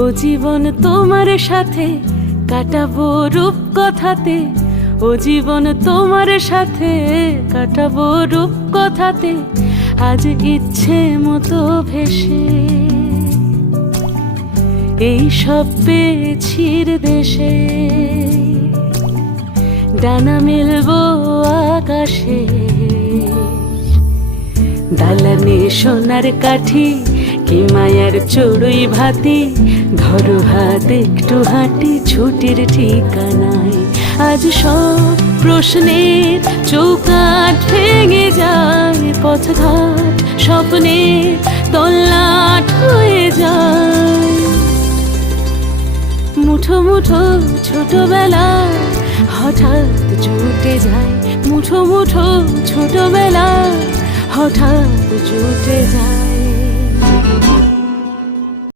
ও জীবন তোমার সাথে কাটাবো রূপ কথাতে, ও জীবন তোমার সাথে কাটাবো রূপ কথাতে, আজ ইচ্ছে মতো ভেসে এই সব পেয়েছির দেশে। ডানা মেলবো আকাশে, দালানে সোনার কাঠি, কি মায়ার চড়ুই ভাতি, ধরো হাত একটু হাঁটি ছুটির ঠিকানায়। আজ সব প্রশ্নের চৌকাঠ ভেঙে যায়, পথঘাট স্বপ্নের তল্লাট হয়ে যায়। মুঠো মুঠো ছোটবেলা হঠাৎ জুটে যায়, মুঠো মুঠো ছোটবেলা হঠাৎ জুটে যায়।